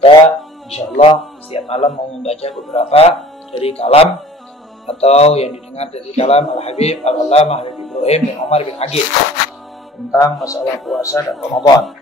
kita insya Allah setiap malam mau membaca beberapa dari kalam atau yang didengar dari kalam Al-Habib Al-Allamah Habib Ibrahim bin Umar bin Aqil tentang masalah puasa dan Ramadan.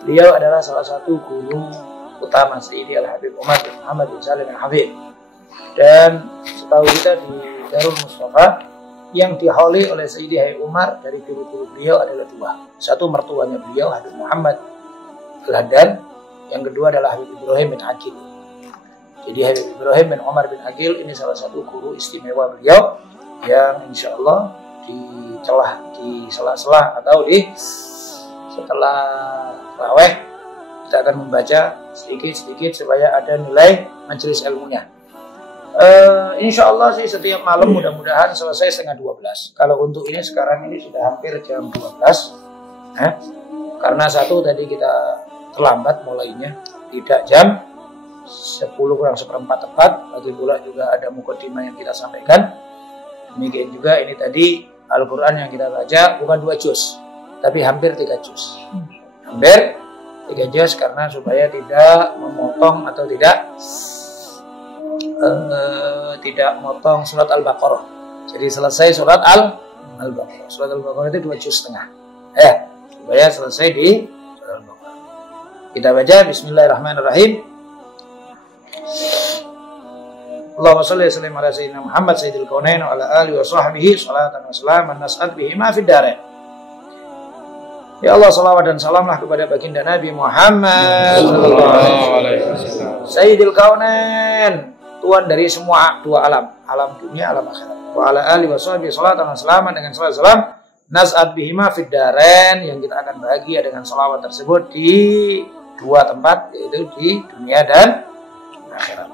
Beliau adalah salah satu guru utama Sayyidi Al-Habib Umar bin Muhammad bin Salim Al-Habib. Dan setahu kita di Darul Mustafa yang diholi oleh Sayyidi Habib Umar dari guru-guru beliau adalah dua. Satu mertuanya beliau Habib Muhammad Al-Haddad, yang kedua adalah Habib Ibrahim bin Aqil. Jadi Habib Ibrahim bin Umar bin Aqil ini salah satu guru istimewa beliau yang insya Allah di sela-sela atau setelah tarawih kita akan membaca sedikit-sedikit supaya ada nilai majelis ilmunya. Insya Allah sih setiap malam mudah-mudahan selesai setengah 12. Kalau untuk ini sekarang ini sudah hampir jam 12. Karena satu tadi kita terlambat mulainya, tidak jam 10 kurang seperempat tepat. Lagi pula juga ada mukadimah yang kita sampaikan. Demikian juga ini tadi Al-Quran yang kita baca bukan 2 juz, tapi hampir 3 juz. Hampir 3 juz karena supaya tidak memotong atau tidak motong surat Al-Baqarah. Jadi selesai surat Al-Baqarah. Surat Al-Baqarah itu 2 juz setengah. Supaya selesai di surat Al-Baqarah. Kita baca Bismillahirrahmanirrahim. Allahumma shalli wa sallim ala sayyidina Muhammad sayyidil kaunain wa ala alihi wa sahbihi salatan wa salaman nas'ad bihi ma fid darain. Ya Allah, salawat dan salamlah kepada baginda Nabi Muhammad sallallahu alaihi wasallam. Sayyidil kaunain, tuan dari semua dua alam, alam dunia, alam akhirat. Wa ala alihi wa sahbihi salatan wa salaman, dengan salawat salam nas'ad bihi ma fid darain, yang kita akan bahagia dengan salawat tersebut di dua tempat, yaitu di dunia dan akhirat.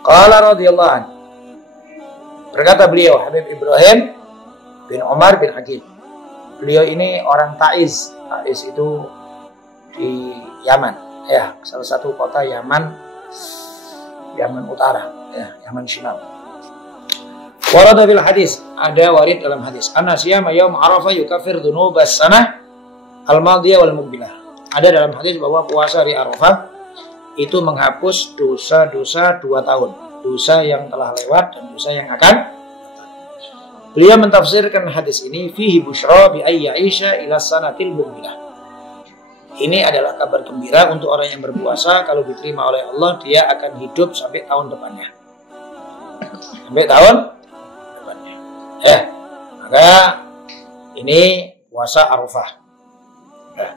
Qala radhiyallahu anhu, berkata beliau Habib Ibrahim bin Umar bin Aqil. Beliau ini orang Taiz. Taiz itu di Yaman, ya, salah satu kota Yaman Utara, ya, Yaman Shimal. Warada bil hadis, ada warid dalam hadis. Anna siyama yaum Arafah yukafir dzunubas sanah al-madiyah wal muqbilah. Ada dalam hadis bahwa puasa hari Arafah itu menghapus dosa-dosa 2 tahun, dosa yang telah lewat dan dosa yang akan. Beliau mentafsirkan hadis ini fihi busyra bi ay ya'isha ila sanatil muqbilah. Ini adalah kabar gembira untuk orang yang berpuasa, kalau diterima oleh Allah dia akan hidup sampai tahun depannya. Sampai tahun depannya. Maka ini puasa Arafah.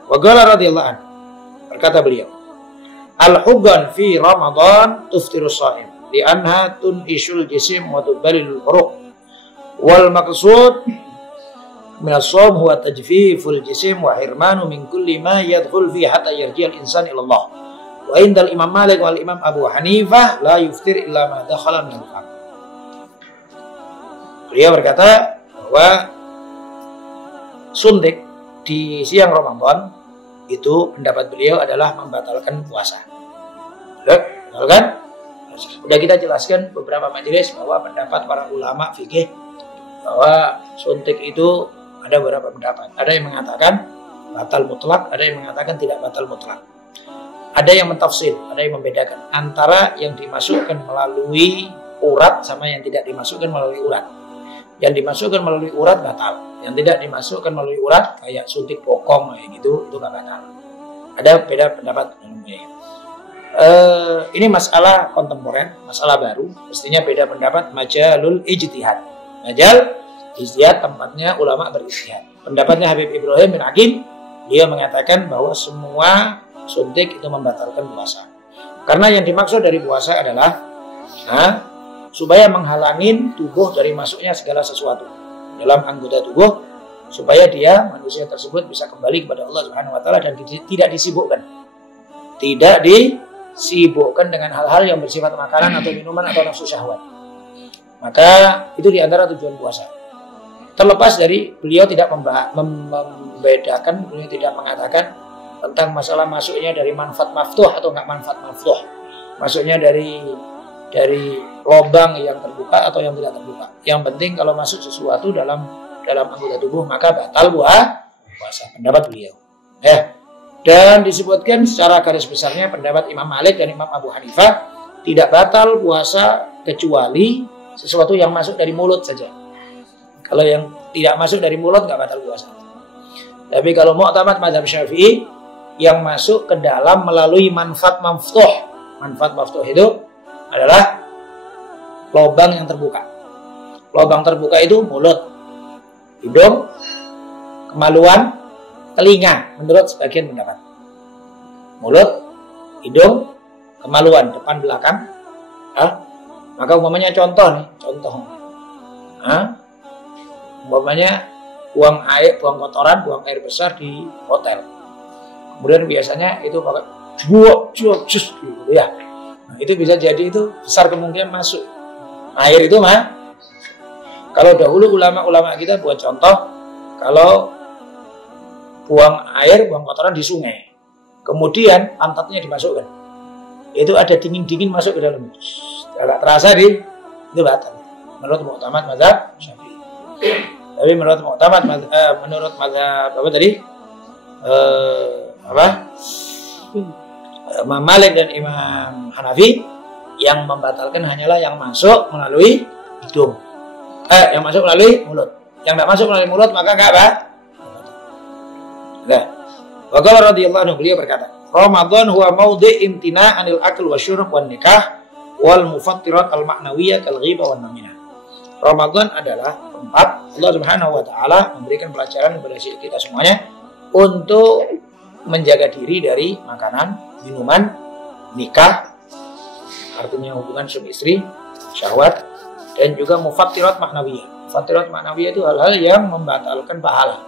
Wa qala radhiyallahu anhu, berkata beliau, al-huggan fi Ramadan tuftirus shaim li anha tunishul jisim wa tubalil uruq wal maqsud min as-shaum huwa tajfiful jisim wa hirmanu min kulli ma yadkhul fi hatta yarji al-insan ila Allah. Wa indal Imam Malik wal Imam Abu Hanifah la yuftir illa ma dakhala min al-fam. Beliau berkata bahwa suntik di siang Ramadan itu pendapat beliau adalah membatalkan puasa. Betul kan? Sudah kita jelaskan beberapa majelis bahwa pendapat para ulama fikih bahwa suntik itu ada beberapa pendapat. Ada yang mengatakan batal mutlak, ada yang mengatakan tidak batal mutlak. Ada yang mentafsir, ada yang membedakan antara yang dimasukkan melalui urat sama yang tidak dimasukkan melalui urat. Yang dimasukkan melalui urat batal, yang tidak dimasukkan melalui urat kayak suntik bokong kayak gitu itu nggak batal. Ada beda pendapat. Ini masalah kontemporer, masalah baru, mestinya beda pendapat. Majalul ijtihad, majal ijtihad, tempatnya ulama berijtihad. Pendapatnya Habib Ibrahim bin Aqil, dia mengatakan bahwa semua suntik itu membatalkan puasa. Karena yang dimaksud dari puasa adalah supaya menghalangin tubuh dari masuknya segala sesuatu dalam anggota tubuh, supaya dia manusia tersebut bisa kembali kepada Allah Subhanahu wa taala dan tidak disibukkan. Tidak disibukkan dengan hal-hal yang bersifat makanan atau minuman atau nafsu syahwat. Maka itu diantara tujuan puasa. Terlepas dari beliau tidak membedakan, beliau tidak mengatakan tentang masalah masuknya dari manfaat maftuh atau enggak manfaat maftuh. Masuknya dari lubang yang terbuka atau yang tidak terbuka. Yang penting kalau masuk sesuatu dalam anggota tubuh maka batal puasa. Pendapat beliau. Dan disebutkan secara garis besarnya pendapat Imam Malik dan Imam Abu Hanifah tidak batal puasa kecuali sesuatu yang masuk dari mulut saja. Kalau yang tidak masuk dari mulut nggak batal puasa. Tapi kalau mu'tamad mazhab Syafi'i yang masuk ke dalam melalui manfaat maftuh. Manfaat maftuh itu adalah lubang yang terbuka. Lubang terbuka itu mulut, hidung, kemaluan, telinga menurut sebagian pendapat. Mulut, hidung, kemaluan depan belakang. Maka umpamanya contoh nih, umpamanya buang air, buang kotoran, buang air besar di hotel. Kemudian biasanya itu pakai jus gitu ya. Nah, itu bisa jadi itu besar kemungkinan masuk. Air itu mah. Kalau dahulu ulama-ulama kita buat contoh, kalau buang air, buang kotoran di sungai, kemudian pantatnya dimasukkan, itu ada dingin-dingin masuk ke dalam, agak terasa itu batal. Menurut mu'tamad mazhab Syafi'i. Tapi menurut mu'tamad menurut mazhab apa tadi? Imam Malik dan Imam Hanafi yang membatalkan hanyalah yang masuk melalui hidung. Yang masuk melalui mulut. Yang tidak masuk melalui mulut maka enggak apa? Nah, wa qala radhiyallahu anhu, beliau berkata, Ramadan huwa maudhi' imtina' anil akl wa syurb wan nikah wal mufattirat al ma'nawiyah kal ghibah wan naminah. Ramadan adalah tempat Allah Subhanahu wa taala memberikan pelajaran kepada kita semuanya untuk menjaga diri dari makanan, minuman, nikah, artinya hubungan suami istri, syahwat, dan juga mufattirat maknawiyah. Mufattirat maknawiyah itu hal-hal yang membatalkan pahala.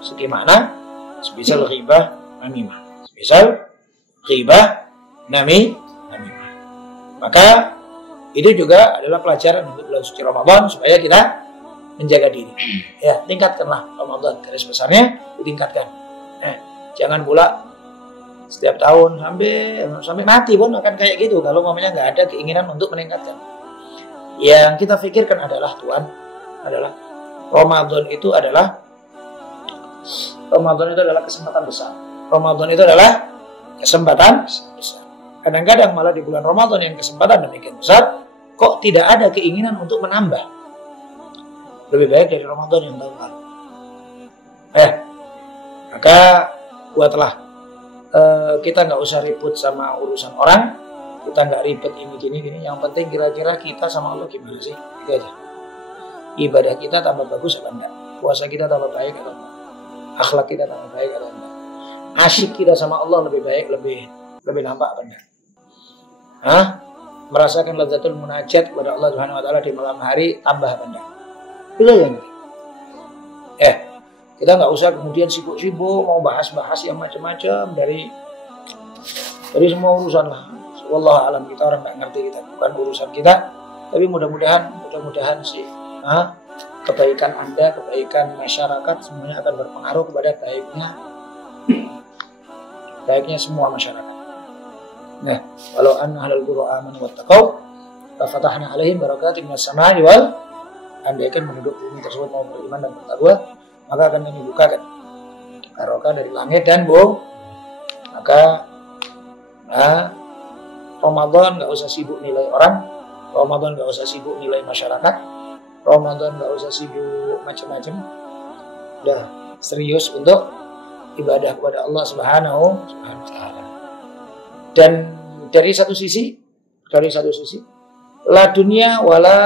Sebagaimana semisal ghibah, namimah. Semisal ghibah, namimah. Maka itu juga adalah pelajaran untuk bulan suci Ramadan supaya kita menjaga diri. Ya, tingkatkanlah Ramadan, garis besarnya ditingkatkan. Jangan pula setiap tahun sampai mati pun akan kayak gitu kalau mamanya nggak ada keinginan untuk meningkatkan. Yang kita pikirkan adalah Ramadan itu adalah kesempatan besar. Ramadan itu adalah kesempatan besar. Kadang-kadang malah di bulan Ramadan yang kesempatan demikian besar, kok tidak ada keinginan untuk menambah. Lebih baik dari Ramadan yang tahun lalu. Maka buatlah kita nggak usah ribut sama urusan orang, kita nggak ribet ini gini. Yang penting kira-kira kita sama Allah gimana sih? Itu aja. Ibadah kita tambah bagus atau enggak? Puasa kita tambah baik atau enggak? Akhlak kita tambah baik atau enggak? Asyik kita sama Allah lebih baik, lebih nampak apa enggak? Merasakan lazzatul munajat kepada Allah Subhanahu wa taala di malam hari tambah apa enggak? Itu yang kita nggak usah kemudian sibuk-sibuk mau bahas-bahas yang macam-macam dari semua urusan lah. Wallahu alam, kita orang nggak ngerti, kita bukan urusan kita. Tapi mudah-mudahan sih kebaikan Anda, kebaikan masyarakat semuanya akan berpengaruh kepada baiknya semua masyarakat. Nah, kalau ahlul qura amanu wattaqau fa fatahna 'alaihim barakatim minas sama'i wal, andaikan penduduk bumi tersebut mau beriman dan bertakwa, maka akan kami bukakan barokah dari langit dan bumi. Maka Ramadan nggak usah sibuk nilai orang, Ramadan nggak usah sibuk nilai masyarakat, Ramadan nggak usah sibuk macam-macam. Udah serius untuk ibadah kepada Allah Subhanahu wa taala. Dan dari satu sisi la dunia wala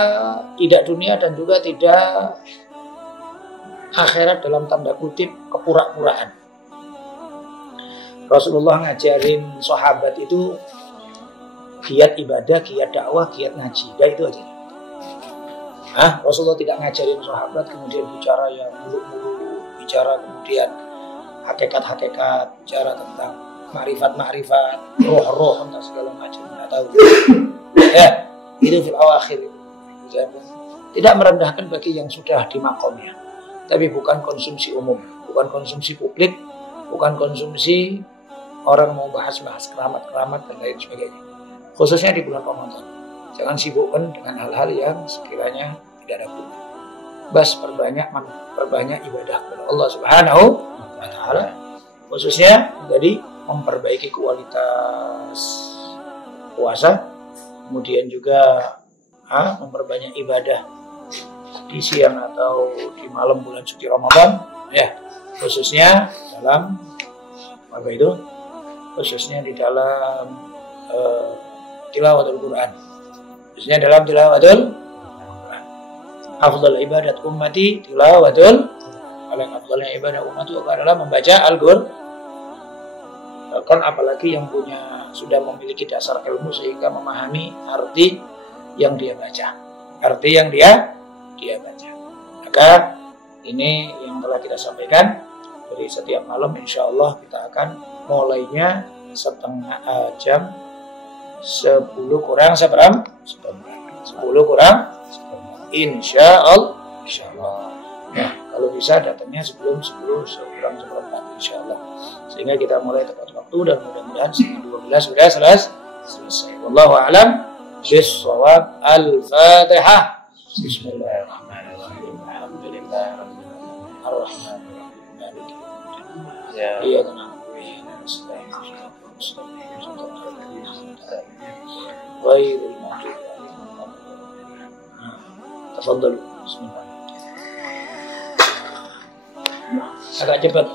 tidak dunia, dan juga tidak akhirat dalam tanda kutip kepura-puraan. Rasulullah ngajarin sahabat itu giat ibadah, giat dakwah, giat ngaji, itu aja. Rasulullah tidak ngajarin sahabat kemudian bicara yang muluk-muluk, bicara kemudian hakikat-hakikat, bicara tentang ma'rifat, roh-roh, entah segala macam, nggak tahu. Itu fil awakhir. Tidak merendahkan bagi yang sudah di makomnya, tapi bukan konsumsi umum, bukan konsumsi publik, bukan konsumsi orang mau bahas-bahas keramat-keramat dan lain sebagainya. Khususnya di bulan Ramadan, jangan sibukkan dengan hal-hal yang sekiranya tidak ada guna. Perbanyak ibadah kepada Allah Subhanahu wa taala. khususnya jadi memperbaiki kualitas puasa, kemudian juga memperbanyak ibadah di siang atau di malam bulan suci Ramadan, ya, khususnya dalam apa itu? Khususnya di dalam tilawatul Quran. Khususnya dalam tilawatul Quran. Afdal ibadat ummati tilawatul. Paling afdalnya ibadah umat itu adalah membaca Al-Qur'an. Kan apalagi yang sudah memiliki dasar ilmu sehingga memahami arti yang dia baca. Arti yang dia baca. Maka ini yang telah kita sampaikan. Jadi setiap malam insya Allah kita akan mulainya setengah jam 10 kurang seberapa? 10 kurang insya Allah. Nah, kalau bisa datangnya sebelum 10 kurang seperempat insya Allah, sehingga kita mulai tepat waktu dan mudah-mudahan setengah 12 sudah selesai. Wallahu a'lam bishawab. Al-Fatihah. Bismillahirrahmanirrahim. Alhamdulillahirrahmanirrahim. Ar-Rahmanirrahim. Maliki yaumiddin. Iyyaka na'budu wa iyyaka nasta'in. Ghairil maghdubi 'alaihim waladdallin. Tafadhalu. Bismillah. Agak cepat.